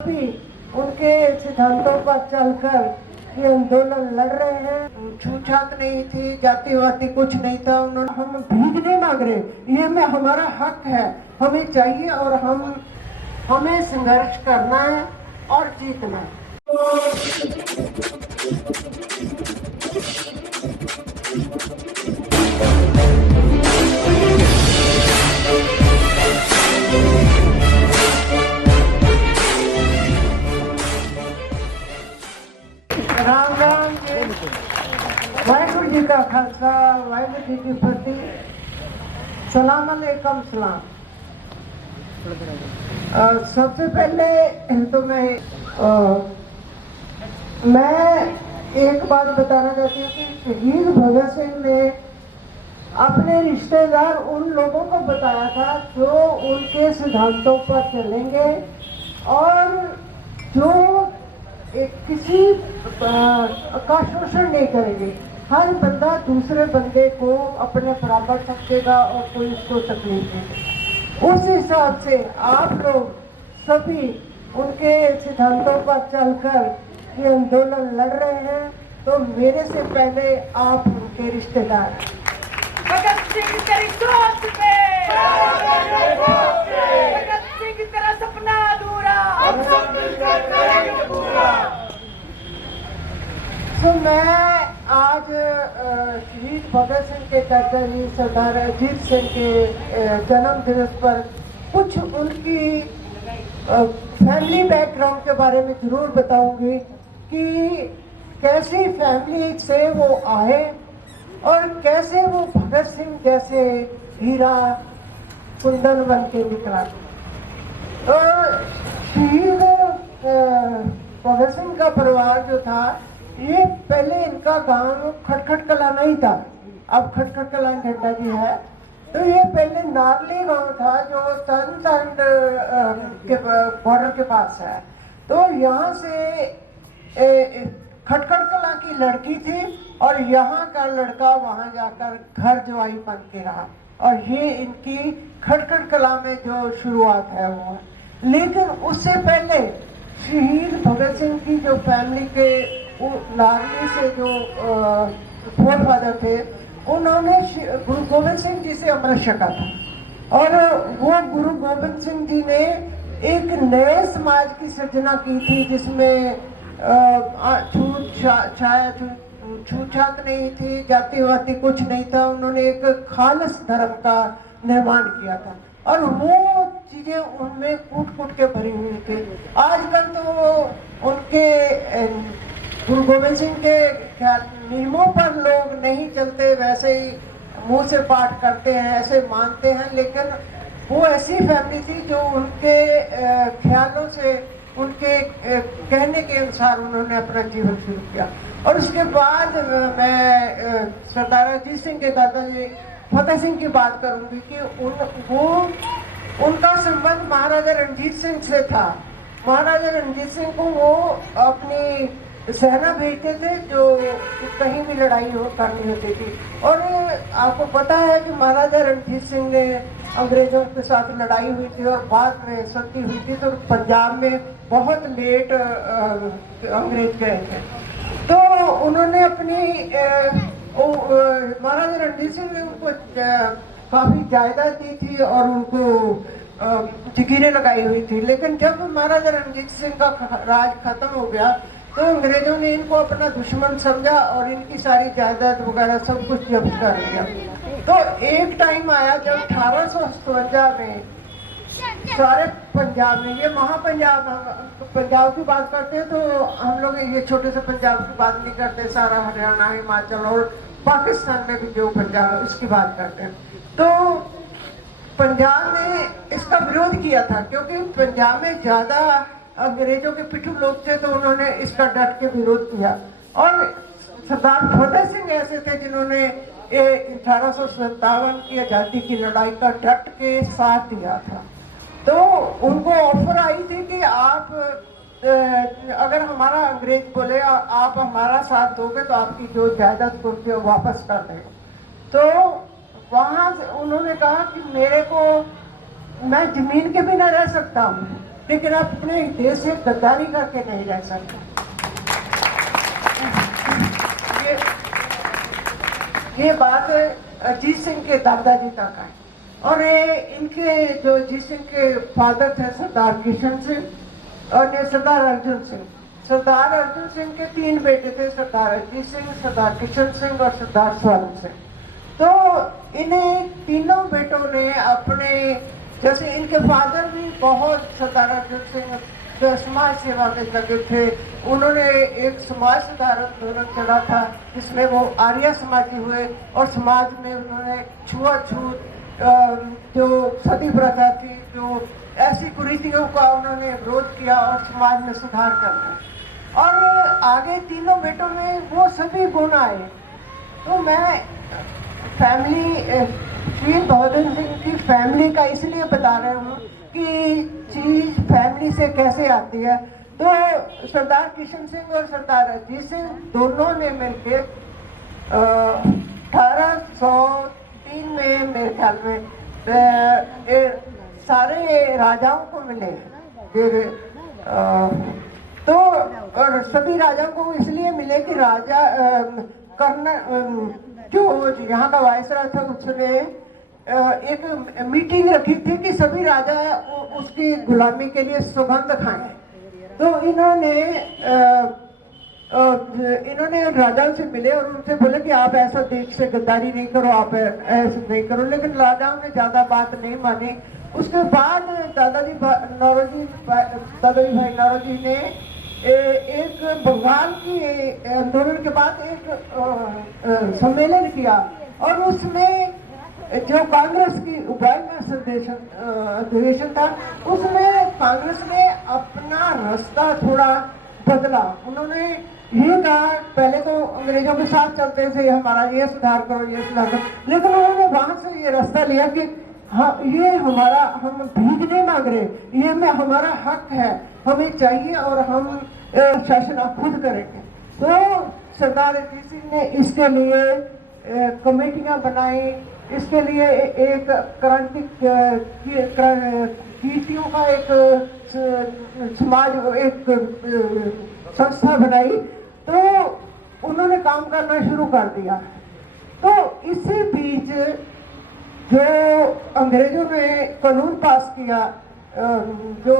भी उनके सिद्धांतों पर चलकर ये आंदोलन लड़ रहे हैं। छूछात नहीं थी, जातिवादी कुछ नहीं था। उन्होंने हम भीख नहीं मांग रहे, ये में हमारा हक है, हमें चाहिए और हमें संघर्ष करना है और जीतना है। राम राम जी, वाहिगुरु जी का खालसा, वाहिगुरु जी की फतेह। सलाम अलैकुम सलाम। सबसे पहले तो मैं एक बात बताना चाहती हूँ कि शहीद भगत सिंह ने अपने रिश्तेदार उन लोगों को बताया था जो उनके सिद्धांतों पर चलेंगे और जो किसी का शोषण नहीं करेंगे। हर बंदा दूसरे बंदे को अपने बराबर समझेगा और कोई उसको तकलीफ नहीं। उस हिसाब से आप लोग सभी उनके सिद्धांतों पर चलकर ये आंदोलन लड़ रहे हैं, तो मेरे से पहले आप उनके रिश्तेदार भगत सिंह तेरी सोच में, भगत सिंह तेरा सपना अधूरा, हम सब मिलकर करेंगे पूरा। तो मैं आज शहीद भगत सिंह के चाचा जी सरदार अजीत सिंह के जन्म दिवस पर कुछ उनकी फैमिली बैकग्राउंड के बारे में जरूर बताऊंगी कि कैसी फैमिली से वो आए और कैसे वो भगत सिंह जैसे हीरा कुंदन बन के निकला। तो शहीद भगत सिंह का परिवार जो था, ये पहले इनका गांव खटखट कला नहीं था, अब खटखट कला घंटा जी है। तो ये पहले नारली गांव था जो तंड के बॉर्डर के पास है। तो यहाँ से खटखट कला की लड़की थी और यहाँ का लड़का वहाँ जाकर घर जवाई बन के रहा, और ये इनकी खटखट कला में जो शुरुआत है वो है। लेकिन उससे पहले शहीद भगत सिंह की जो फैमिली के नारली से जो फोर फादर थे, उन्होंने गुरु गोविंद सिंह जी से अमृत छका था और वो गुरु गोविंद सिंह जी ने एक नए समाज की सृजना की थी जिसमें छूछात नहीं थी, जातिवादी कुछ नहीं था। उन्होंने एक खालिस धर्म का निर्माण किया था और वो चीजें उनमें कूट कूट के भरी हुई थी। आजकल तो उनके गुरु गोविंद सिंह के नियमों पर लोग नहीं चलते, वैसे ही मुंह से पाठ करते हैं, ऐसे मानते हैं। लेकिन वो ऐसी फैमिली थी जो उनके ख्यालों से, उनके कहने के अनुसार उन्होंने अपना जीवन शुरू किया। और उसके बाद मैं सरदार अजीत सिंह के दादाजी फतेह सिंह की बात करूंगी कि उनका संबंध महाराजा रणजीत सिंह से था। महाराजा रणजीत सिंह को वो अपनी सेना भेजते थे जो कहीं भी लड़ाई करनी होती थी। और आपको पता है कि महाराजा रणजीत सिंह ने अंग्रेजों के साथ लड़ाई हुई थी और बाद में सती हुई थी, तो पंजाब में बहुत लेट अंग्रेज गए थे। तो उन्होंने अपनी महाराजा रणजीत सिंह ने उनको काफ़ी जायदाद दी थी और उनको जगीरें लगाई हुई थी। लेकिन जब महाराजा रणजीत सिंह का राज खत्म हो गया तो अंग्रेजों ने इनको अपना दुश्मन समझा और इनकी सारी जायदाद वगैरह सब कुछ जब्त कर लिया। तो एक टाइम आया जब 1857 में सारे पंजाब में, ये महापंजाब, पंजाब की बात करते हैं तो हम लोग ये छोटे से पंजाब की बात नहीं करते, सारा हरियाणा, हिमाचल और पाकिस्तान में भी जो पंजाब है उसकी बात करते हैं। तो पंजाब ने इसका विरोध किया था क्योंकि पंजाब में ज़्यादा अंग्रेजों के पिट्ठू लोग थे, तो उन्होंने इसका डट के विरोध किया। और सरदार फतेह सिंह ऐसे थे जिन्होंने 1857 की आज़ादी की लड़ाई का डट के साथ दिया था। तो उनको ऑफर आई थी कि आप अगर हमारा अंग्रेज बोले आप हमारा साथ दोगे तो आपकी जो जायदाद कुर्सी वापस कर देंगे। तो वहाँ से उन्होंने कहा कि मेरे को, मैं जमीन के बिना रह सकता हूँ लेकिन आप अपने देश से गद्दारी करके नहीं रह सकते। ये बात अजीत सिंह के दादाजी तक है। और ये इनके जो अजीत सिंह के फादर थे सरदार किशन सिंह और ये सरदार अर्जुन सिंह। सरदार अर्जुन सिंह के 3 बेटे थे, सरदार अजीत सिंह, सरदार किशन सिंह और सरदार स्वर्ण सिंह। तो इन्हें तीनों बेटों ने अपने, जैसे इनके फादर भी बहुत, सरदार अर्जुन सिंह जो समाज सेवा में लगे थे, उन्होंने एक समाज सुधार आंदोलन चला था जिसमें वो आर्य समाजी हुए और समाज में उन्होंने छुआछूत, जो सती प्रथा थी, जो ऐसी कुरीतियों का उन्होंने विरोध किया और समाज में सुधार करना। और आगे तीनों बेटों में वो सभी गुण आए। तो मैं फैमिली, शहीद भगत सिंह की फैमिली का इसलिए बता रही हूँ कि चीज फैमिली से कैसे आती है। तो सरदार किशन सिंह और सरदार अजीत सिंह दोनों ने मिलके 1803 में मेरे ख्याल में सारे राजाओं को मिले। फिर तो और सभी राजाओं को इसलिए मिले कि राजा कर्नल जो यहाँ का वायसराय था उसने एक मीटिंग रखी थी कि सभी राजा उसकी गुलामी के लिए सुगंध खाएं। तो इन्होंने राजाओं से मिले और उनसे बोले कि आप ऐसा देश से गद्दारी नहीं करो, आप ऐसा नहीं करो। लेकिन राजाओं ने ज्यादा बात नहीं मानी। उसके बाद दादाजी भाई नौरोजी ने एक बंगाल की आंदोलन के बाद एक सम्मेलन किया और उसमें जो कांग्रेस की उपाय अधिवेशन था, उसमें कांग्रेस ने अपना रास्ता थोड़ा बदला। उन्होंने ये कहा, पहले तो अंग्रेजों के साथ चलते थे, हमारा ये सुधार करो, ये सुधार करो, लेकिन उन्होंने वहां से ये रास्ता लिया कि हाँ, ये हमारा, हम भीख नहीं मांग रहे, ये में हमारा हक है, हमें चाहिए और हम शासन खुद करेंगे। तो सरदार अजीत सिंह ने इसके लिए कमेटियां बनाई, इसके लिए एक क्रांति कीर्तियों का एक समाज, एक संस्था बनाई। तो उन्होंने काम करना शुरू कर दिया। तो इसी बीच जो अंग्रेजों ने कानून पास किया, जो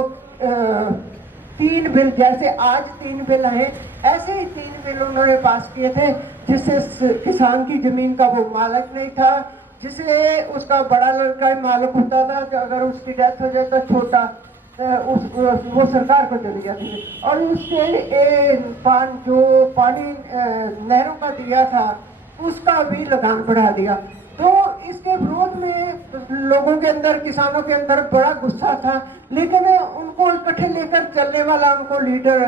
3 बिल, जैसे आज 3 बिल हैं, ऐसे ही 3 बिल उन्होंने पास किए थे, जिससे किसान की जमीन का वो मालिक नहीं था, जिससे उसका बड़ा लड़का ही मालिक होता था, कि अगर उसकी डेथ हो जाए तो छोटा वो सरकार को चली जाती है। और उसके जो पानी नहरों का दिया था उसका भी लगान बढ़ा दिया। तो इसके विरोध में लोगों के अंदर, किसानों के अंदर बड़ा गुस्सा था, लेकिन उनको इकट्ठे लेकर चलने वाला उनको लीडर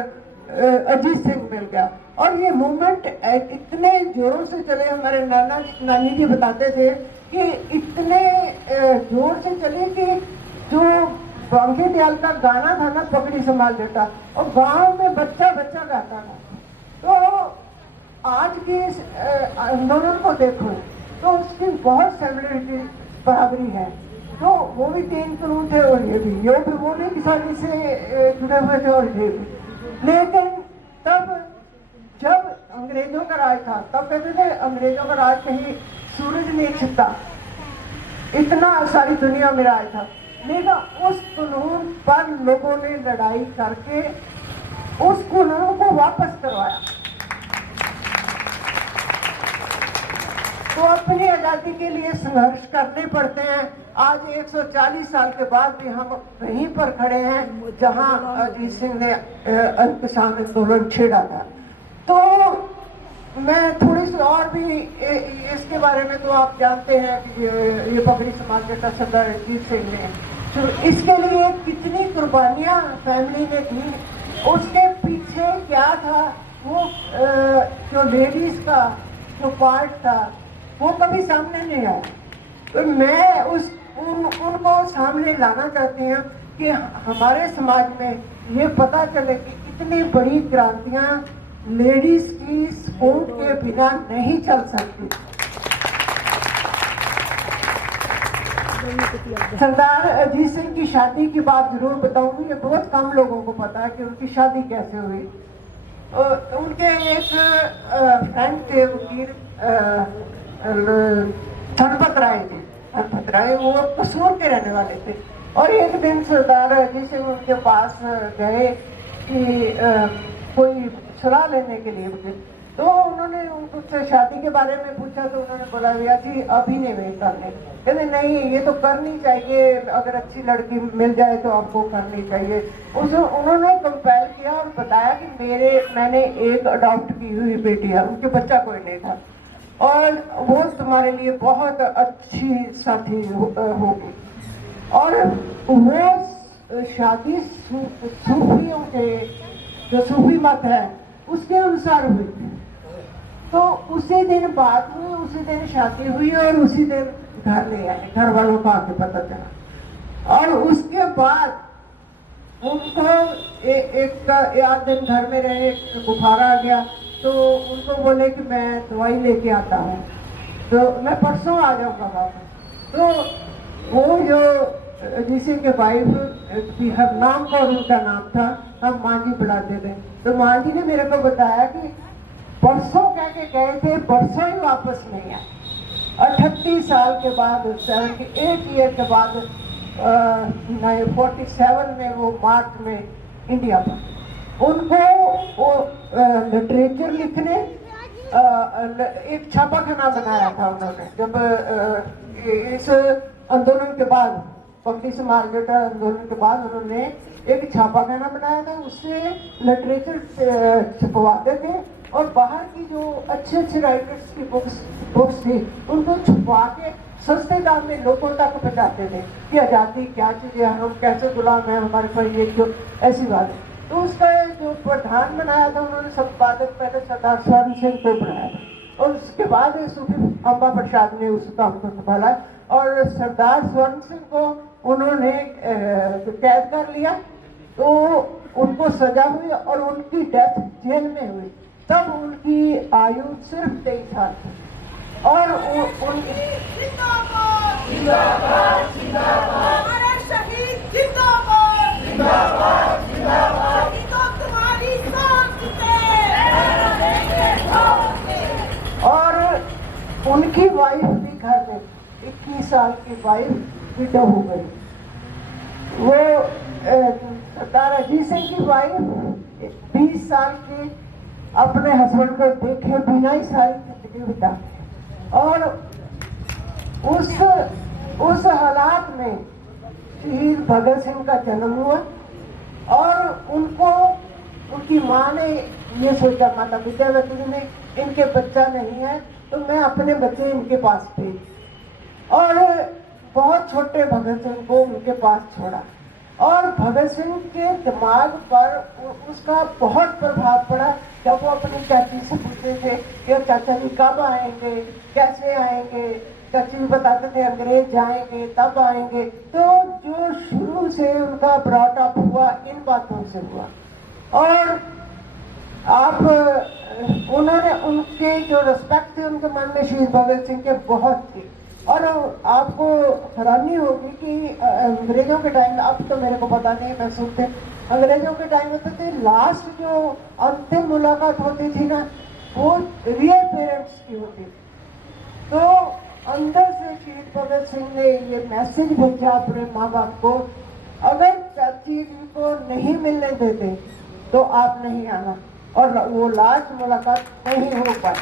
अजीत सिंह मिल गया। और ये मूवमेंट इतने जोरों से चले, हमारे नानी जी बताते थे कि इतने जोर से चले कि जो बांके दयाल का गाना था ना, पगड़ी संभाल बेटा, और गांव में बच्चा बच्चा गाता था। तो आज की इस आंदोलन को देखो तो उसकी बहुत सिमिलरिटी, बराबरी है। तो वो भी 3 कानून थे और ये भी, वो भी किसानी से जुड़े हुए थे और ये भी। लेकिन तब जब अंग्रेजों का राज था, तब कहते थे अंग्रेजों का राज कहीं सूरज नहीं छिपता, इतना सारी दुनिया में राज था। लेकिन उस कानून पर लोगों ने लड़ाई करके उस कानून को वापस करवाया। तो अपनी आजादी के लिए संघर्ष करने पड़ते हैं। आज 140 साल के बाद भी हम वहीं पर खड़े हैं जहां अजीत सिंह ने किसान आंदोलन छेड़ा था। तो मैं थोड़ी सी और भी इसके बारे में, तो आप जानते हैं कि ये पगड़ी समाज के सरदार अजीत सिंह ने, तो इसके लिए कितनी कुर्बानियां फैमिली ने दी, उसके पीछे क्या था, वो जो लेडीज का जो पार्ट था वो कभी सामने नहीं आया। तो मैं उनको सामने लाना चाहती हूँ कि हमारे समाज में ये पता चले कि कितनी बड़ी क्रांतियां लेडीज की सपोर्ट के बिना नहीं चल सकती। सरदार अजीत सिंह की शादी की बात जरूर बताऊंगी। ये बहुत कम लोगों को पता है कि उनकी शादी कैसे हुई। उनके एक फ्रेंड थे वकील धनपत राय थे। धनपत राय वो कसूर के रहने वाले थे और एक दिन सरदार अजीत सिंह उनके पास गए कि कोई सलाह लेने के लिए मुझे। तो उन्होंने उनसे शादी के बारे में पूछा तो उन्होंने बोला भैया जी अभी नहीं वे करने। कहते नहीं ये तो करनी चाहिए, अगर अच्छी लड़की मिल जाए तो आपको करनी चाहिए। उन्होंने कंपेल किया और बताया कि मैंने एक अडॉप्ट की हुई बेटी है, उनके बच्चा कोई नहीं था और वो तुम्हारे लिए बहुत अच्छी साथी होगी। और वो शादी सूफियों के जो सूफी मत है उसके अनुसार हुई थी। तो उसी दिन बात हुई, उसी दिन शादी हुई और उसी दिन घर ले आए। घर वालों को आके पता चला और उसके बाद उनको एक आध दिन घर में रहे, बुखार आ गया तो उनको बोले कि मैं दवाई लेके आता हूँ तो मैं परसों आ जाऊँगा वापस। तो वो जो अजीत सिंह के वाइफ की हरनाम कौर उनका नाम था, हम माँ जी बुलाते थे। तो माँ जी ने मेरे को बताया कि परसों कह के गए थे, परसों ही वापस नहीं आए। 38 साल के बाद 78 ईयर के बाद 47 में वो मार्च में इंडिया पर उनको वो लिटरेचर लिखने एक छापाखाना बनाया था उन्होंने। जब इस आंदोलन के बाद पब्लिक मार्केट आंदोलन के बाद उन्होंने एक छापाखाना बनाया था, उससे लिटरेचर छपवाते थे और बाहर की जो अच्छे अच्छे राइटर्स की बुक्स थी उनको छुपा के सस्ते दाम में लोगों तक पहुंचाते थे कि आज़ादी क्या चीज़ है, हम कैसे गुलाम हैं, हमारे पास ये जो ऐसी बात है। तो उसका जो प्रधान बनाया था उन्होंने संपादक पहले सरदार स्वर्ण सिंह को बनाया था और उसके बाद सूफी अम्बा प्रसाद ने उस काम को संभाला और सरदार स्वर्ण सिंह को उन्होंने कैद कर लिया। तो उनको सजा हुई और उनकी डेथ जेल में हुई। तब उनकी आयु सिर्फ 23 साल थी और और उनकी वाइफ भी घर में 21 साल की वाइफ विडो हो गई। वो सरदार अजीत सिंह की वाइफ 20 साल की अपने हस्बैंड को देखे बिना ही सारी जिंदगी बिताते और उस हालात में शहीद भगत सिंह का जन्म हुआ और उनकी माँ ने ये सोचा, माता विद्यावती ने, इनके बच्चा नहीं है तो मैं अपने बच्चे इनके पास भेज और बहुत छोटे भगत सिंह को उनके पास छोड़ा और भगत सिंह के दिमाग पर उसका बहुत प्रभाव पड़ा। जब वो अपनी चाची से पूछते थे कि चाचा जी कब आएंगे, कैसे आएंगे, चाची भी बताते थे अंग्रेज जाएंगे तब आएंगे। तो जो शुरू से उनका ब्रॉटअप हुआ इन बातों से हुआ और आप उन्होंने उनके जो रिस्पेक्ट थे उनके मन में शहीद भगत सिंह के बहुत थी। और आपको हैरानी होगी कि अंग्रेजों के टाइम, अब तो मेरे को पता नहीं, मैं सुनते अंग्रेजों के टाइम होते थे लास्ट जो अंतिम मुलाकात होती थी ना वो रियल पेरेंट्स की होती थी। तो अंदर से शहीद भगत सिंह ने ये मैसेज भेजा अपने माँ बाप को, अगर चाची जी को नहीं मिलने देते तो आप नहीं आना, और वो लास्ट मुलाकात नहीं हो पाई।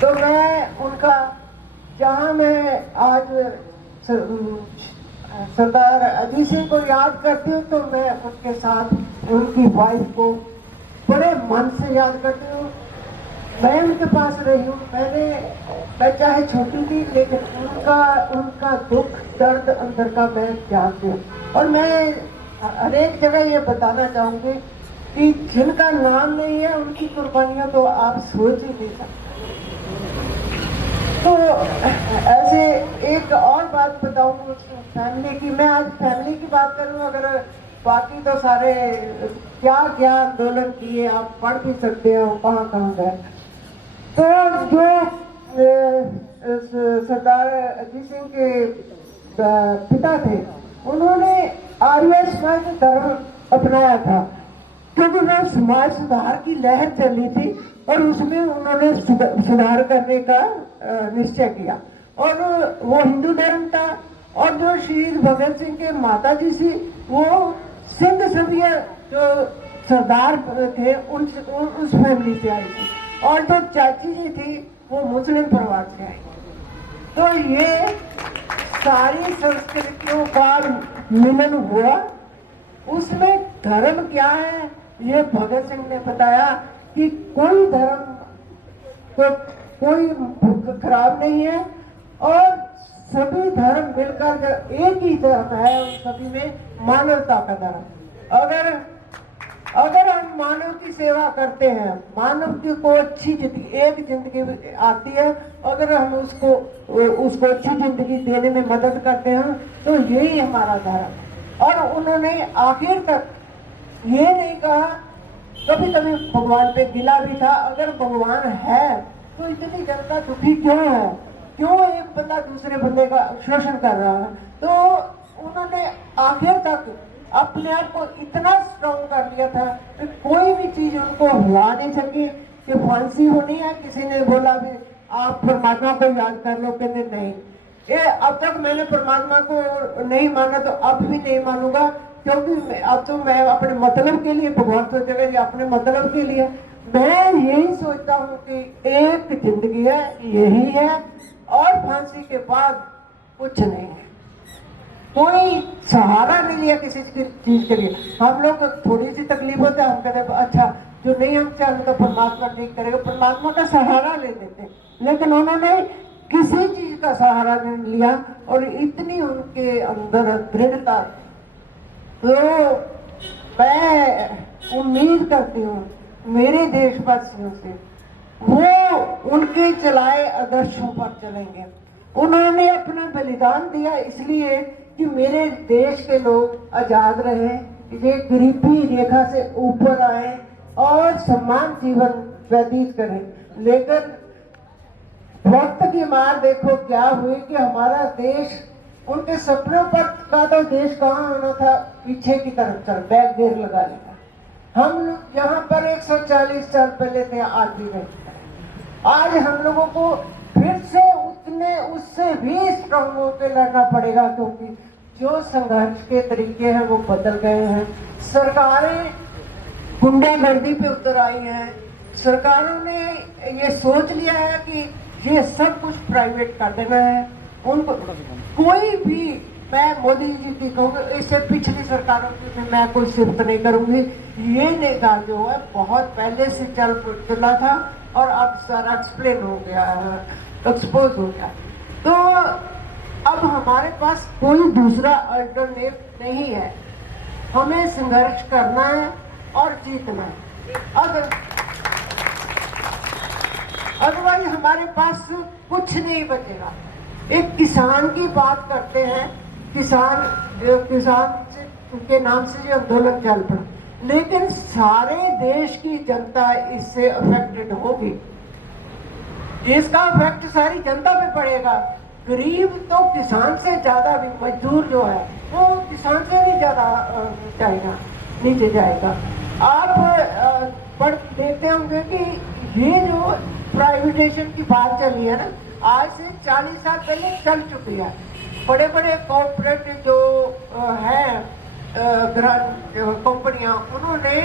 तो मैं उनका, जहाँ मैं आज सरदार अजीत सिंह को याद करती हूँ तो मैं उनके साथ उनकी वाइफ को बड़े मन से याद करती हूँ। मैं उनके पास रही हूँ, मैं चाहे छोटी थी लेकिन उनका दुख दर्द अंदर का मैं जानती हूँ। और मैं हर एक जगह ये बताना चाहूँगी कि जिनका नाम नहीं है उनकी कुर्बानियाँ तो आप सोच ही नहीं सकते। तो ऐसे एक और बात बताऊँ फैमिली की, मैं आज फैमिली की बात करूँ, अगर बाकी तो सारे क्या क्या आंदोलन किए आप पढ़ भी सकते हो कहाँ कहाँ गए। तो जो सरदार अजीत सिंह के पिता थे, उन्होंने आर्य समाज धर्म अपनाया था, क्योंकि वह समाज सुधार की लहर चली थी और उसमें उन्होंने सुधार करने का निश्चय किया। और वो हिंदू धर्म था। और जो शहीद भगत सिंह के माता जी थी, वो सिंध सभ्य जो सरदार थे उस फैमिली से आई थी। और जो चाची जी थी वो मुस्लिम परिवार से आई। तो ये सारी संस्कृतियों का मिलन हुआ। उसमें धर्म क्या है ये भगत सिंह ने बताया कि कोई धर्म तो कोई खराब नहीं है और सभी धर्म मिलकर एक ही धर्म है, उन सभी में मानवता का धर्म। अगर हम मानव की सेवा करते हैं, मानव की को अच्छी जिंदगी, एक जिंदगी आती है, अगर हम उसको अच्छी जिंदगी देने में मदद करते हैं तो यही हमारा धर्म है। और उन्होंने आखिर तक ये नहीं कहा, कभी कभी भगवान पे गिला भी था, अगर भगवान है तो इतनी जनता दुखी क्यों है, क्यों एक बंदा दूसरे बंदे का शोषण कर रहा है। तो उन्होंने आखिर तक अपने आप को इतना स्ट्रॉन्ग कर लिया था कि कोई भी चीज उनको हुआ नहीं सकी। कि फांसी होनी है, किसी ने बोला भी आप परमात्मा को याद कर लो, कहते नहीं, ये अब तक मैंने परमात्मा को नहीं माना तो अब भी नहीं मानूंगा, क्योंकि अब तो मैं अपने मतलब के लिए, भगवान सोचेगा ये अपने मतलब के लिए। मैं यही सोचता हूँ कि एक जिंदगी है, यही है, और फांसी के बाद कुछ नहीं है। कोई सहारा नहीं लिया किसी चीज के लिए। हम लोग थोड़ी सी तकलीफ होता है, हम कहते हैं अच्छा जो नहीं हम चाहते तो परमात्मा ठीक करेगा, परमात्मा का सहारा ले लेते। लेकिन उन्होंने किसी चीज का सहारा नहीं लिया और इतनी उनके अंदर दृढ़ता। तो मैं उम्मीद करती हूँ मेरे देशवासियों से, वो उनके चलाए आदर्शों पर चलेंगे। उन्होंने अपना बलिदान दिया इसलिए कि मेरे देश के लोग आजाद रहे, ये गरीबी रेखा से ऊपर आए और सम्मान जीवन व्यतीत करें। लेकिन वक्त की मार देखो क्या हुई कि हमारा देश उनके सपनों पर का तो देश कहाँ होना था, पीछे की तरफ चल बैक गेयर लगा लिया। हम लोग यहाँ पर 140 साल पहले थे, आज भी नहीं। आज हम लोगों को फिर से उससे भी स्ट्रॉन्ग होकर लड़ना पड़ेगा, क्योंकि जो संघर्ष के तरीके हैं वो बदल गए हैं। सरकारें गुंडागर्दी पे उतर आई हैं। सरकारों ने ये सोच लिया है कि ये सब कुछ प्राइवेट कर देना है। उनको कोई भी, मैं मोदी जी की कहूँगी, इससे पिछली सरकारों की मैं कोई सिफत नहीं करूँगी। ये नेता जो है बहुत पहले से चला था और अब सारा एक्सप्लेन हो गया है, एक्सपोज हो गया। तो अब हमारे पास कोई दूसरा अल्टरनेटिव नहीं है, हमें संघर्ष करना है और जीतना है। अदरवाइज हमारे पास कुछ नहीं बचेगा। एक किसान की बात करते हैं, किसान के नाम से जो आंदोलन चल पड़ा, लेकिन सारे देश की जनता इससे अफेक्टेड होगी। इसका इफेक्ट सारी जनता पे पड़ेगा। गरीब तो किसान से ज्यादा भी, मजदूर जो है वो किसान से भी ज्यादा जाएगा, नीचे जाएगा। आप पढ़ देखते होंगे कि ये जो प्राइवेटाइजेशन की बात चली है ना, आज से 40 साल पहले चल चुकी है। बड़े बड़े कॉर्पोरेट जो हैं कंपनियां, उन्होंने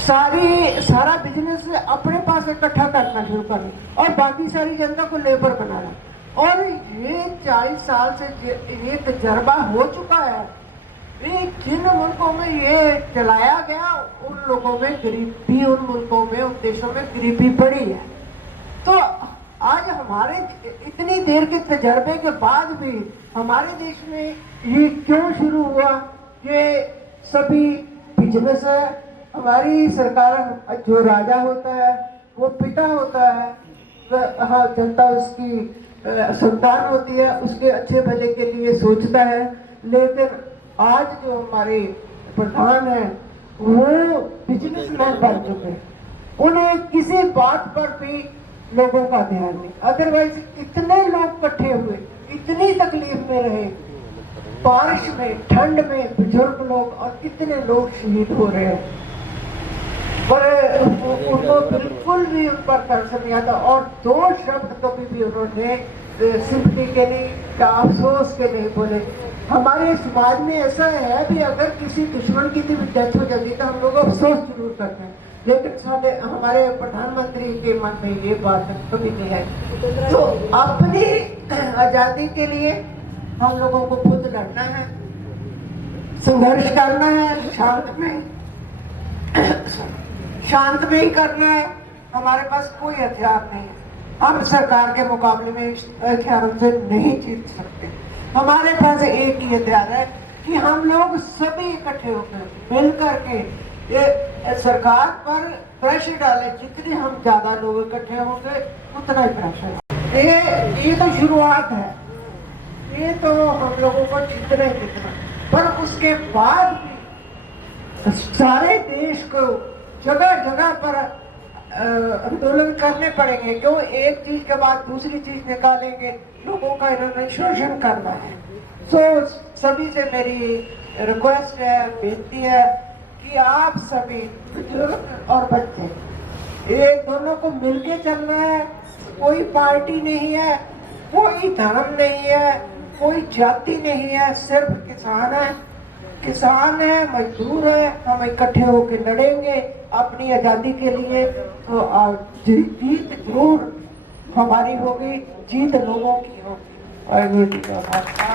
सारा बिजनेस अपने पास इकट्ठा करना शुरू कर दिया और बाकी सारी जनता को लेबर बनाना। और ये 40 साल से ये तजर्बा हो चुका है। जिन मुल्कों में ये चलाया गया, उन लोगों में गरीबी, उन मुल्कों में, उन देशों में गरीबी बढ़ी है। तो आज हमारे इतनी देर के तजर्बे के बाद भी हमारे देश में ये क्यों शुरू हुआ? ये सभी बिजनेस है। हमारी सरकार, जो राजा होता है वो पिता होता है, हाँ, जनता उसकी संतान होती है, उसके अच्छे भले के लिए सोचता है। लेकिन आज जो हमारे प्रधान है वो बिजनेसमैन बन चुके हैं। उन्हें किसी बात पर भी लोगों का ध्यान नहीं। अदरवाइज इतने लोग इकट्ठे हुए, इतनी तकलीफ में रहे, बारिश में, ठंड में, बुजुर्ग लोग, और कितने लोग शहीद हो रहे हैं, पर उनको बिल्कुल भी उन पर तरस नहीं आता। और दो शब्द कभी भी उन्होंने सिंपैथी के नहीं या अफसोस के नहीं बोले। हमारे समाज में ऐसा है भी, अगर किसी दुश्मन की भी डेथ हो जाती है तो हम लोग अफसोस जरूर करते हैं, लेकिन हमारे प्रधानमंत्री के मन में ये बात कभी नहीं है। तो अपनी आजादी के लिए हम लोगों को खुद लड़ना है, संघर्ष करना है, शांत में ही करना है। हमारे पास कोई हथियार नहीं है, हम सरकार के मुकाबले में हथियारों से नहीं जीत सकते। हमारे पास एक ही हथियार है कि हम लोग सभी इकट्ठे होकर मिल करके ये सरकार पर प्रेशर डालें। जितने हम ज्यादा लोग इकट्ठे होंगे उतना ही प्रेशर। ये तो शुरुआत है, ये तो हम लोगों को जीतना ही जीतना, पर उसके बाद भी सारे देश को जगह जगह पर आंदोलन करने पड़ेंगे। क्यों एक चीज के बाद दूसरी चीज निकालेंगे, लोगों का इन्होंने शोषण करना है। तो सभी से मेरी रिक्वेस्ट है, बेनती है कि आप सभी बुजुर्ग और बच्चे ये दोनों को मिलके चलना है। कोई पार्टी नहीं है, कोई धर्म नहीं है, कोई जाति नहीं है, सिर्फ किसान है। किसान है, मजदूर है, हम इकट्ठे होकर लड़ेंगे अपनी आजादी के लिए। तो जीत जरूर हमारी होगी, जीत लोगों की होगी। वाहिगुरू जी का खालसा।